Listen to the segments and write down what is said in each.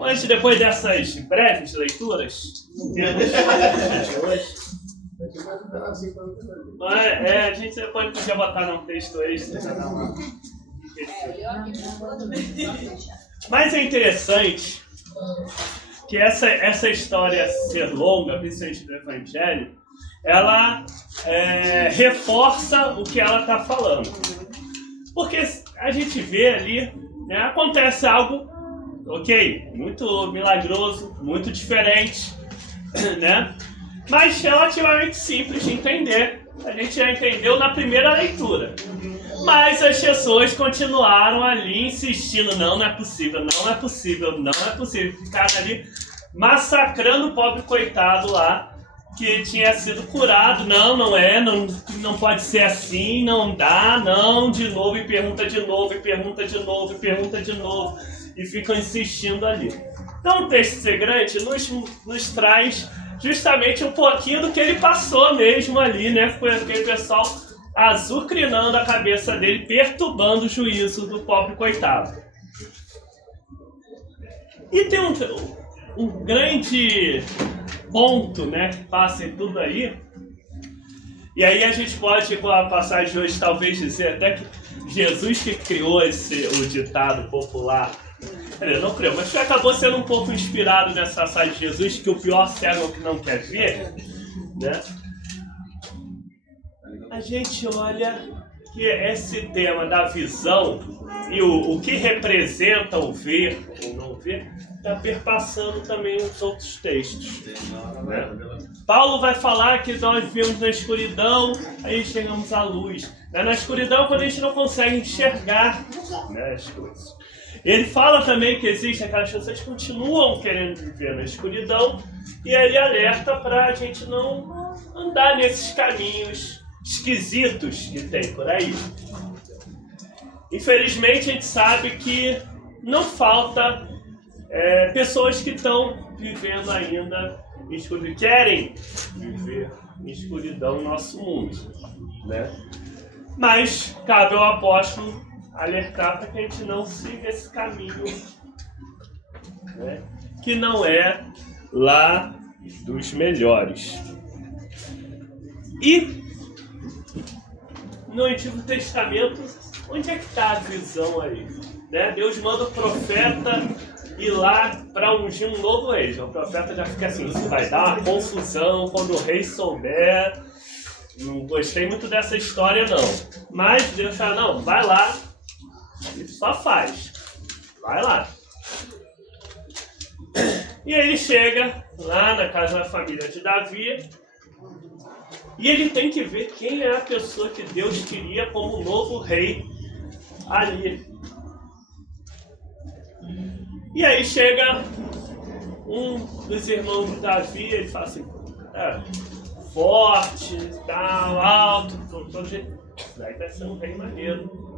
Antes, depois dessas breves leituras, a gente depois podia botar num texto extra. Mas é interessante que essa história ser longa, principalmente do Evangelho, ela reforça o que ela está falando. Porque a gente vê ali, né, acontece algo, ok, muito milagroso, muito diferente, né? Mas relativamente simples de entender. A gente já entendeu na primeira leitura. Mas as pessoas continuaram ali insistindo, não é possível, não é possível, não é possível. Ficaram ali massacrando o pobre coitado lá, que tinha sido curado. Não pode ser assim, não dá, não, de novo, e pergunta de novo, e pergunta de novo, e pergunta de novo, e ficam insistindo ali. Então o texto ser grande nos traz justamente um pouquinho do que ele passou mesmo ali, né, com aquele pessoal azucrinando a cabeça dele, perturbando o juízo do pobre coitado. E tem um grande ponto, né, que passa em tudo aí, e aí a gente pode, com a passagem de hoje, talvez dizer até que Jesus que criou o ditado popular. Ele não criou, mas que acabou sendo um pouco inspirado nessa passagem de Jesus, que o pior cego é o que não quer ver, né? A gente olha que esse tema da visão e o que representa o ver ou não ver está perpassando também os outros textos, né? Paulo vai falar que nós vivemos na escuridão, aí chegamos à luz. Na escuridão, quando a gente não consegue enxergar, né, as coisas. Ele fala também que existe aquelas pessoas que continuam querendo viver na escuridão, e ele alerta para a gente não andar nesses caminhos esquisitos que tem por aí. Infelizmente, a gente sabe que não falta pessoas que estão vivendo ainda em escuridão, querem viver em escuridão no nosso mundo, né? Mas cabe ao apóstolo alertar para que a gente não siga esse caminho, né, que não é lá dos melhores. E no Antigo Testamento, onde é que está a visão aí? Né? Deus manda o profeta ir lá para ungir um novo rei. O profeta já fica assim, isso vai dar uma confusão quando o rei souber. Não gostei muito dessa história não. Mas Deus fala, não, vai lá e só faz. Vai lá. E ele chega lá na casa da família de Davi e ele tem que ver quem é a pessoa que Deus queria como novo rei ali. E aí chega um dos irmãos de Davi, ele fala assim, forte, tal, alto, todo jeito. Daí vai ser um rei maneiro.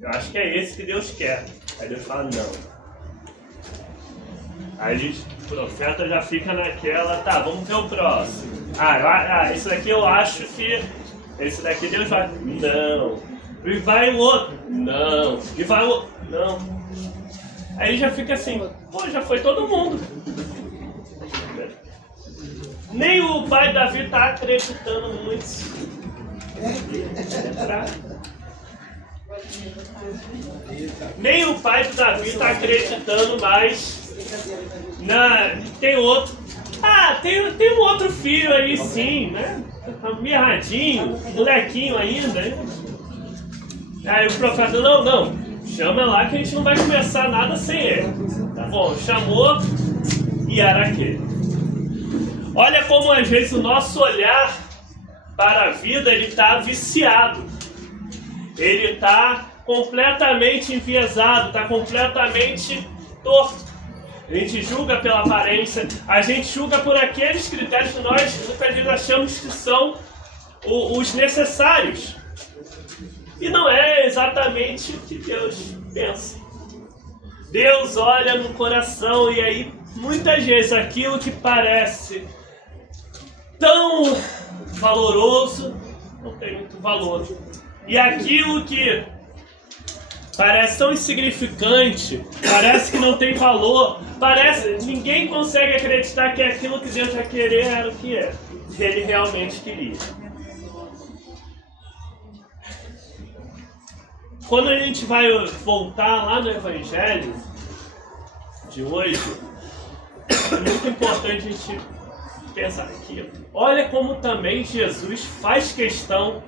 Eu acho que é esse que Deus quer. Aí Deus fala, não. Aí o profeta já fica naquela, tá, vamos ver o próximo. Esse daqui eu acho que... Esse daqui Deus vai... Não. E vai o outro. Não. E vai o outro. Não. Aí já fica assim, pô, já foi todo mundo. Nem o pai de Davi tá acreditando muito. Nem o pai de Davi tá acreditando mais. Tem outro. Tem um outro filho aí sim, né? Mirradinho, molequinho ainda. Aí o profeta, não, chama lá que a gente não vai começar nada sem ele. Tá bom, chamou e era aquele. Olha como às vezes o nosso olhar para a vida, ele está viciado. Ele está completamente enviesado, está completamente torto. A gente julga pela aparência, a gente julga por aqueles critérios que nós achamos que são os necessários. E não é exatamente o que Deus pensa. Deus olha no coração e aí, muitas vezes, aquilo que parece tão valoroso não tem muito valor. E aquilo que parece tão insignificante, parece que não tem valor, ninguém consegue acreditar que aquilo que Deus vai querer era o que ele realmente queria. Quando a gente vai voltar lá no Evangelho de hoje, é muito importante a gente pensar aqui. Olha como também Jesus faz questão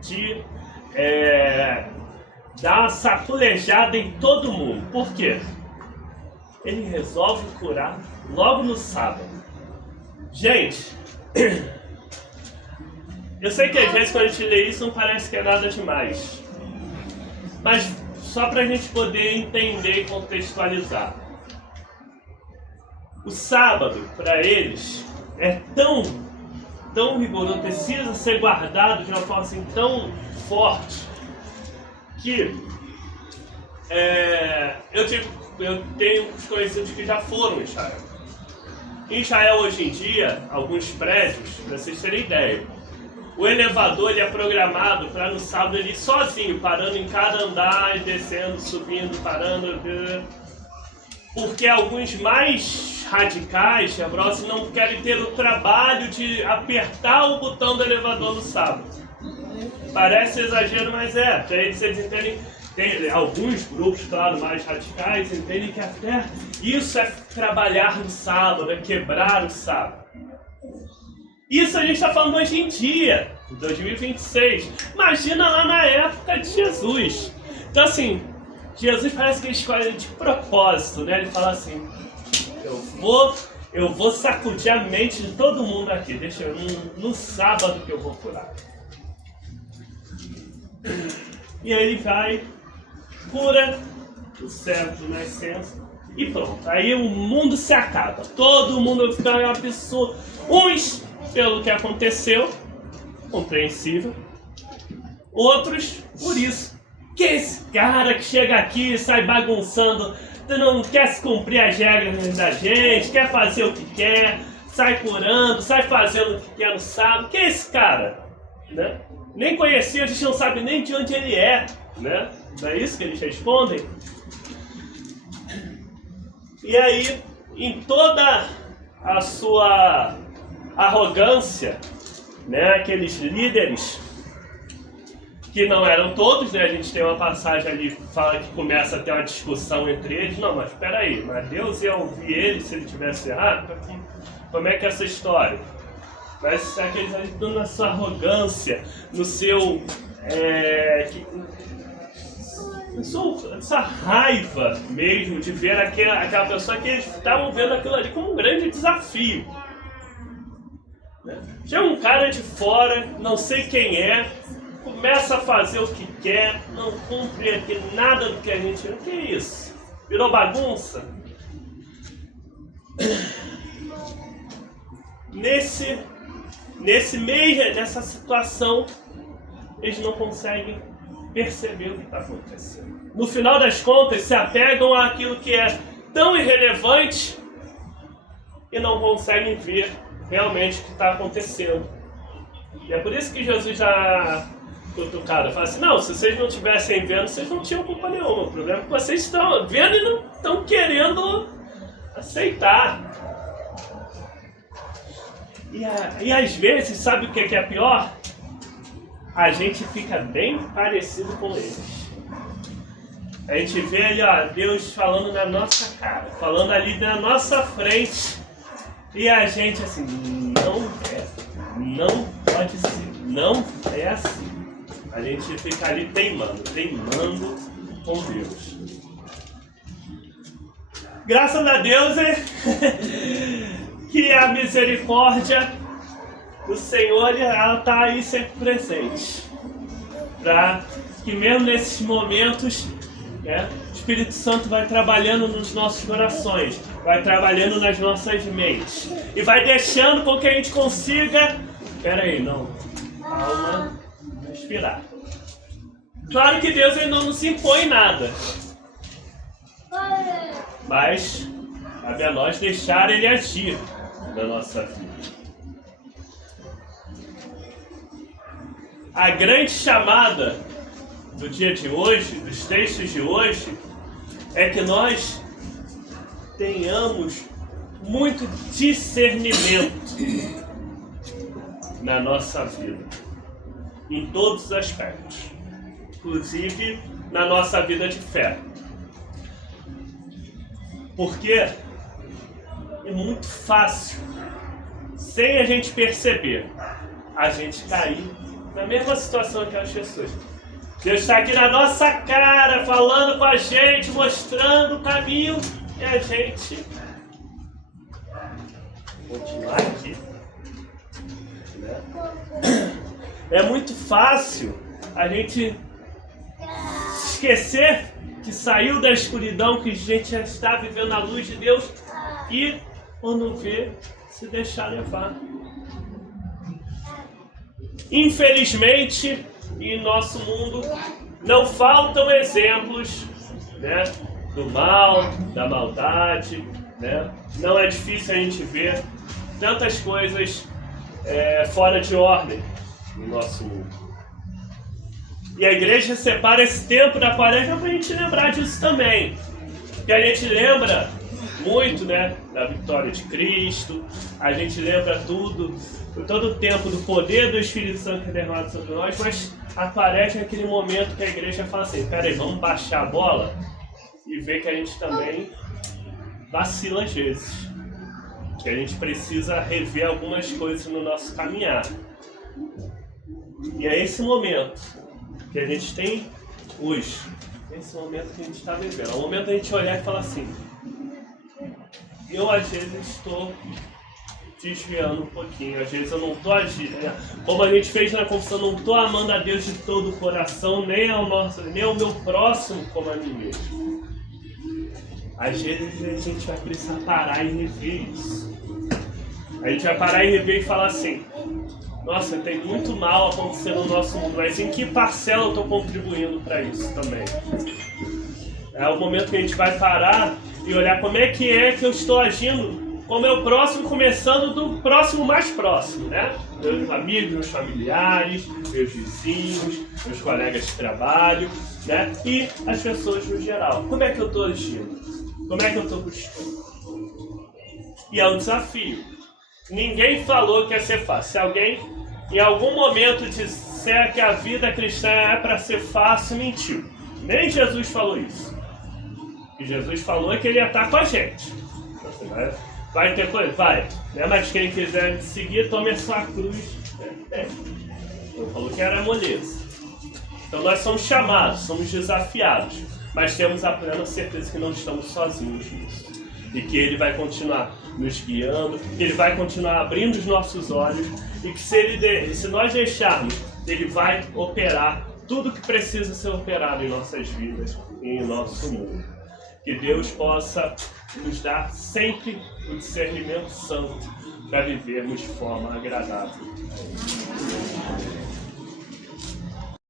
de dar uma saculejada em todo mundo. Por quê? Ele resolve curar logo no sábado. Gente, eu sei que às vezes quando a gente lê isso não parece que é nada demais. Mas só para a gente poder entender e contextualizar. O sábado, para eles, é tão rigoroso, precisa ser guardado de uma forma assim tão forte, que eu tenho uns conhecidos que já foram em Israel. Em Israel, hoje em dia, alguns prédios, para vocês terem ideia, o elevador ele é programado para no sábado ele ir sozinho, parando em cada andar, descendo, subindo, parando, porque alguns mais radicais, chevrosos, não querem ter o trabalho de apertar o botão do elevador no sábado. Parece exagero, mas para eles entendem. Tem alguns grupos, claro, mais radicais, entendem que até isso é trabalhar no sábado, é quebrar o sábado. Isso a gente está falando hoje em dia, em 2026. Imagina lá na época de Jesus. Então assim, Jesus parece que ele escolhe de propósito, né? Ele fala assim, eu vou sacudir a mente de todo mundo aqui, deixa eu no sábado que eu vou curar. E aí ele vai, cura o servo de nascença e pronto. Aí o mundo se acaba, todo mundo fica um absurdo. Uns pelo que aconteceu, compreensível. Outros por isso. Que esse cara que chega aqui e sai bagunçando, não quer se cumprir as regras da gente, quer fazer o que quer, sai curando, sai fazendo o que quer no sábado. Que é esse cara? Né? Nem conhecia, a gente não sabe nem de onde ele é. Né? Não é isso que eles respondem? E aí, em toda a sua arrogância, né, aqueles líderes que não eram todos, né, a gente tem uma passagem ali que fala que começa a ter uma discussão entre eles. Não, mas espera aí, mas Deus ia ouvir ele se ele tivesse errado? Como é que é essa história? Mas aqueles ali estão na sua arrogância, no seu essa raiva mesmo de ver aquela pessoa que eles estavam vendo aquilo ali como um grande desafio. Chega um cara de fora, não sei quem é, começa a fazer o que quer, não cumpre aqui nada do que a gente... O que é isso? Virou bagunça? Nessa situação, eles não conseguem perceber o que está acontecendo. No final das contas, se apegam àquilo que é tão irrelevante e não conseguem ver realmente o que está acontecendo. E é por isso que Jesus já cutucado, fala assim, não, se vocês não estivessem vendo, vocês não tinham culpa nenhuma. O problema é que vocês estão vendo e não estão querendo aceitar. E às vezes, sabe o que é pior? A gente fica bem parecido com eles. A gente vê ali, ó, Deus falando na nossa cara, falando ali na nossa frente. E a gente assim, não pode ser, não é assim. A gente fica ali teimando com Deus. Graças a Deus que a misericórdia do Senhor, ela está aí sempre presente. Para que mesmo nesses momentos, né, o Espírito Santo vai trabalhando nos nossos corações, vai trabalhando nas nossas mentes e vai deixando com que a gente consiga, calma, respirar. Claro que Deus ainda não nos impõe nada, mas cabe a nós deixar Ele agir na nossa vida. A grande chamada do dia de hoje, dos textos de hoje, é que nós tenhamos muito discernimento na nossa vida, em todos os aspectos, inclusive na nossa vida de fé. Porque é muito fácil, sem a gente perceber, a gente cair na mesma situação que as pessoas. Deus está aqui na nossa cara, falando com a gente, mostrando o caminho, e a gente continuar aqui. É muito fácil a gente esquecer que saiu da escuridão, que a gente já está vivendo a luz de Deus e, quando vê, se deixar levar. Infelizmente, em nosso mundo, não faltam exemplos, né, do mal, da maldade, né? Não é difícil a gente ver tantas coisas fora de ordem no nosso mundo. E a igreja separa esse tempo da quaresma para a gente lembrar disso também. Porque a gente lembra muito, né, da vitória de Cristo, a gente lembra todo o tempo do poder do Espírito Santo derramado sobre nós, mas a quaresma é aquele momento que a igreja fala assim, peraí, vamos baixar a bola e ver que a gente também vacila às vezes. Que a gente precisa rever algumas coisas no nosso caminhar. E é esse momento que a gente tem hoje, esse momento que a gente está vivendo. É o momento da gente olhar e falar assim, eu às vezes estou desviando um pouquinho, às vezes eu não estou agindo, como a gente fez na confissão, não estou amando a Deus de todo o coração, nem ao meu próximo como a mim mesmo. Às vezes a gente vai precisar parar e rever isso. A gente vai parar e rever e falar assim, nossa, tem muito mal acontecendo no nosso mundo, mas em que parcela eu estou contribuindo para isso também? É o momento que a gente vai parar e olhar como é que eu estou agindo com o meu próximo, começando do próximo mais próximo, né? Meus amigos, meus familiares, meus vizinhos, meus colegas de trabalho, né? E as pessoas no geral. Como é que eu estou agindo? Como é que eu estou buscando? E é um desafio. Ninguém falou que ia ser fácil. Se alguém em algum momento disser que a vida cristã é para ser fácil, mentiu. Nem Jesus falou isso. O que Jesus falou é que ele ia estar com a gente. Vai ter coisa? Vai. Né? Mas quem quiser me seguir, tome a sua cruz. Ele falou que era moleza. Então nós somos chamados, somos desafiados. Mas temos a plena certeza que não estamos sozinhos nisso. E que Ele vai continuar nos guiando, que Ele vai continuar abrindo os nossos olhos e que se nós deixarmos, Ele vai operar tudo que precisa ser operado em nossas vidas e em nosso mundo. Que Deus possa nos dar sempre o discernimento santo para vivermos de forma agradável.